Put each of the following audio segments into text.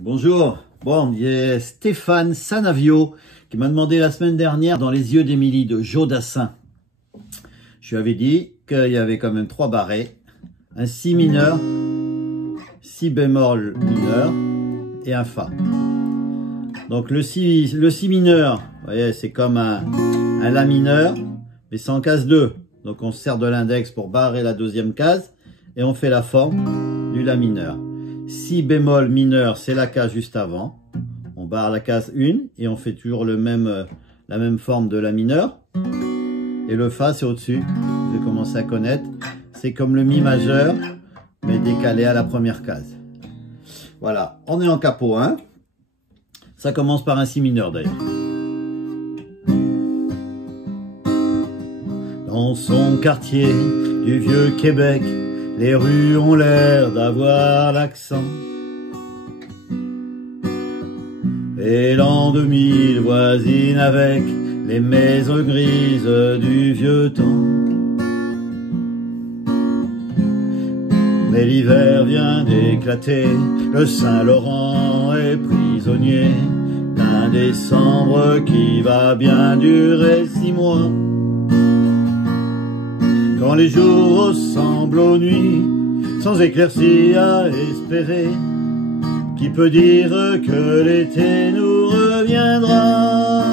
Bonjour, bon, il y a Stéphane Sanavio qui m'a demandé la semaine dernière dans Les yeux d'Émilie de Jodassin. Je lui avais dit qu'il y avait quand même 3 barrés, un si mineur, si bémol mineur et un fa. Donc le si mineur, vous voyez, c'est comme un la mineur, mais c'est en case 2. Donc on se sert de l'index pour barrer la deuxième case et on fait la forme du la mineur. Si bémol mineur, c'est la case juste avant. On barre la case 1 et on fait toujours la même forme de la mineur. Et le fa, c'est au-dessus. Vous avez commencé à connaître. C'est comme le mi majeur, mais décalé à la première case. Voilà, on est en capot 1. Ça commence par un si mineur d'ailleurs. Dans son quartier du vieux Québec, les rues ont l'air d'avoir l'accent. Et l'an 2000 voisine avec les maisons grises du vieux temps. Mais l'hiver vient d'éclater, le Saint-Laurent est prisonnier d'un décembre qui va bien durer 6 mois. Quand les jours ressemblent aux nuits, sans éclaircie à espérer, qui peut dire que l'été nous reviendra?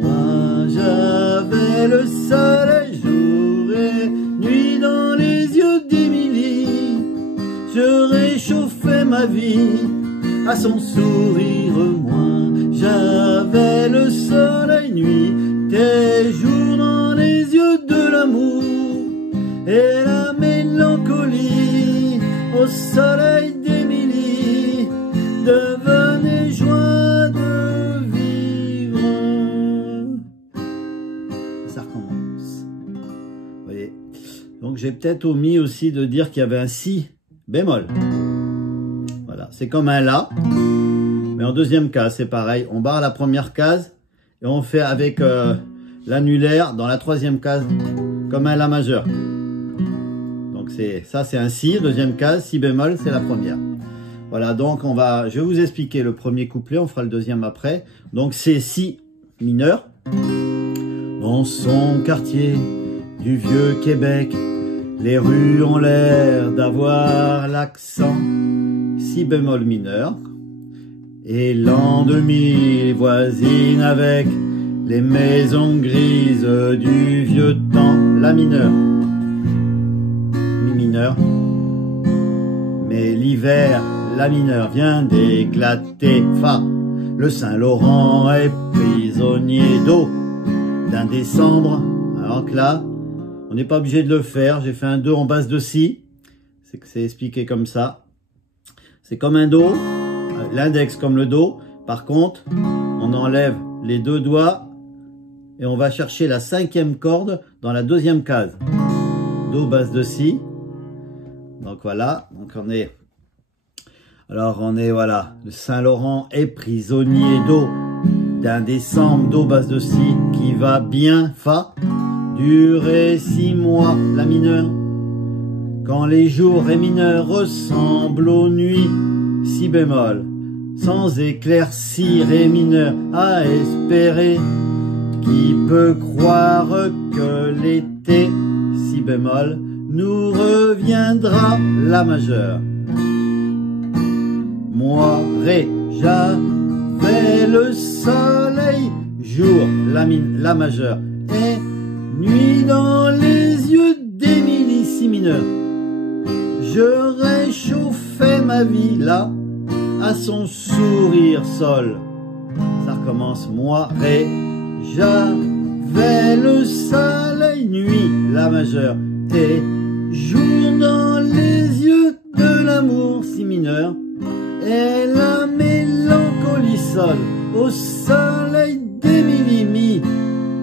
Moi j'avais le soleil jour et nuit dans les yeux d'Émilie. Je réchauffais ma vie à son sourire. Moi j'avais le soleil nuit, tes jours dans les yeux de l'amour et la mélancolie au soleil d'Émilie devenait joie de vivre. Ça recommence. Vous voyez. Donc j'ai peut-être omis aussi de dire qu'il y avait un si bémol. Voilà, c'est comme un la, mais en deuxième case, c'est pareil. On barre la première case et on fait avec l'annulaire dans la troisième case comme un la majeur. Donc ça c'est un si, deuxième case, si bémol, c'est la première. Voilà, donc je vais vous expliquer le premier couplet, on fera le deuxième après. Donc c'est si mineur. Dans son quartier du vieux Québec, les rues ont l'air d'avoir l'accent. Si bémol mineur. Et l'an 2000 voisine avec les maisons grises du vieux temps. La mineur, mi mineur. Mais l'hiver, la mineur vient d'éclater. Fa, le Saint-Laurent est prisonnier d'eau d'un décembre. Alors que là, on n'est pas obligé de le faire. J'ai fait un do en base de si. C'est expliqué comme ça. C'est comme un do, l'index comme le do. Par contre, on enlève les 2 doigts et on va chercher la 5e corde dans la deuxième case. Do base de si. Donc voilà, donc on est voilà, le Saint-Laurent est prisonnier d'eau d'un décembre, do base de si qui va bien, fa, durer 6 mois, la mineure. Quand les jours ré mineur ressemblent aux nuits, si bémol, sans éclaircie ré mineur à espérer. Qui peut croire que l'été, si bémol, nous reviendra, la majeure. Moi, ré, j'avais le soleil, jour, la majeure, et nuit dans les yeux d'Émilie, si mineur. Je réchauffais ma vie là, à son sourire sol. Ça recommence, moi, ré, j'avais le soleil nuit, la majeure, et jour dans les yeux de l'amour, si mineur, et la mélancolie sol, au soleil d'Émilie, mi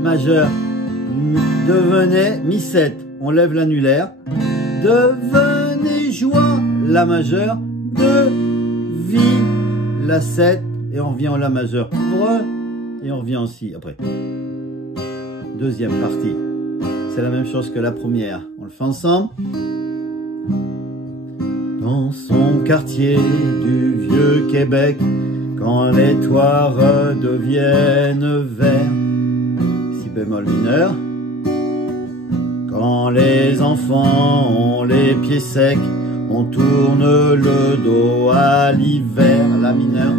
majeur, devenait mi 7, on lève l'annulaire, devenait joie, la majeure, de vie, la 7, et on revient au la majeur, et on revient en si après. Deuxième partie. C'est la même chose que la première. On le fait ensemble. dans son quartier du vieux Québec, quand les toits redeviennent verts. Si bémol mineur. Quand les enfants ont les pieds secs, on tourne le dos à l'hiver. La mineur.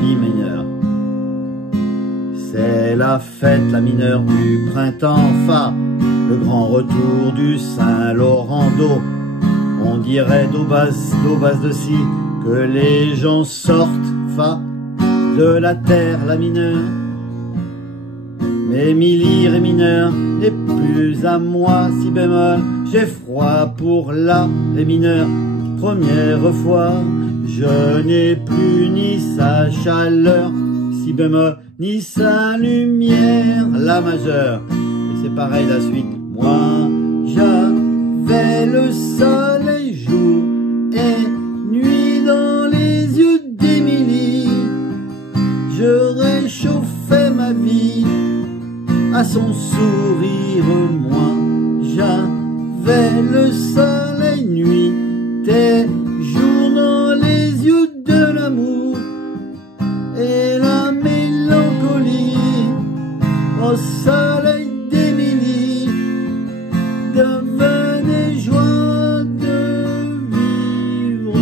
Mi mineur. C'est la fête, la mineure du printemps, fa. Le grand retour du Saint-Laurent d'eau. On dirait d'eau basse de si, que les gens sortent, fa, de la terre, la mineure. Mais mi li ré mineur n'est plus à moi, si bémol. J'ai froid pour la ré mineur. Première fois, je n'ai plus ni sa chaleur, si bémol, ni sa lumière, la majeure. Et c'est pareil la suite. Moi, j'avais le soleil jour et nuit dans les yeux d'Émilie. Je réchauffais ma vie à son sourire. Moi, j'avais le soleil nuit et jour dans les yeux de l'amour et la mélancolie au soleil d'Émilie devenait joie de vivre.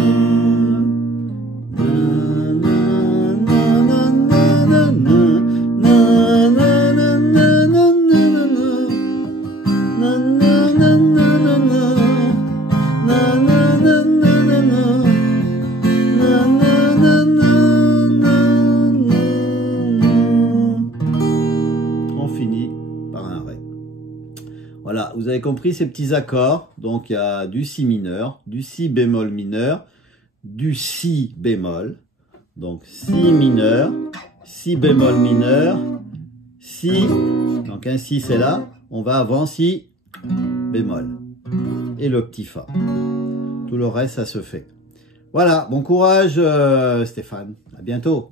On finit par un ré. Voilà, vous avez compris ces petits accords. Donc il y a du si mineur, du si bémol mineur, du si bémol. Donc si mineur, si bémol mineur, si. Donc un si c'est là. On va avant si bémol. Et le petit fa. Tout le reste ça se fait. Voilà, bon courage Stéphane. À bientôt.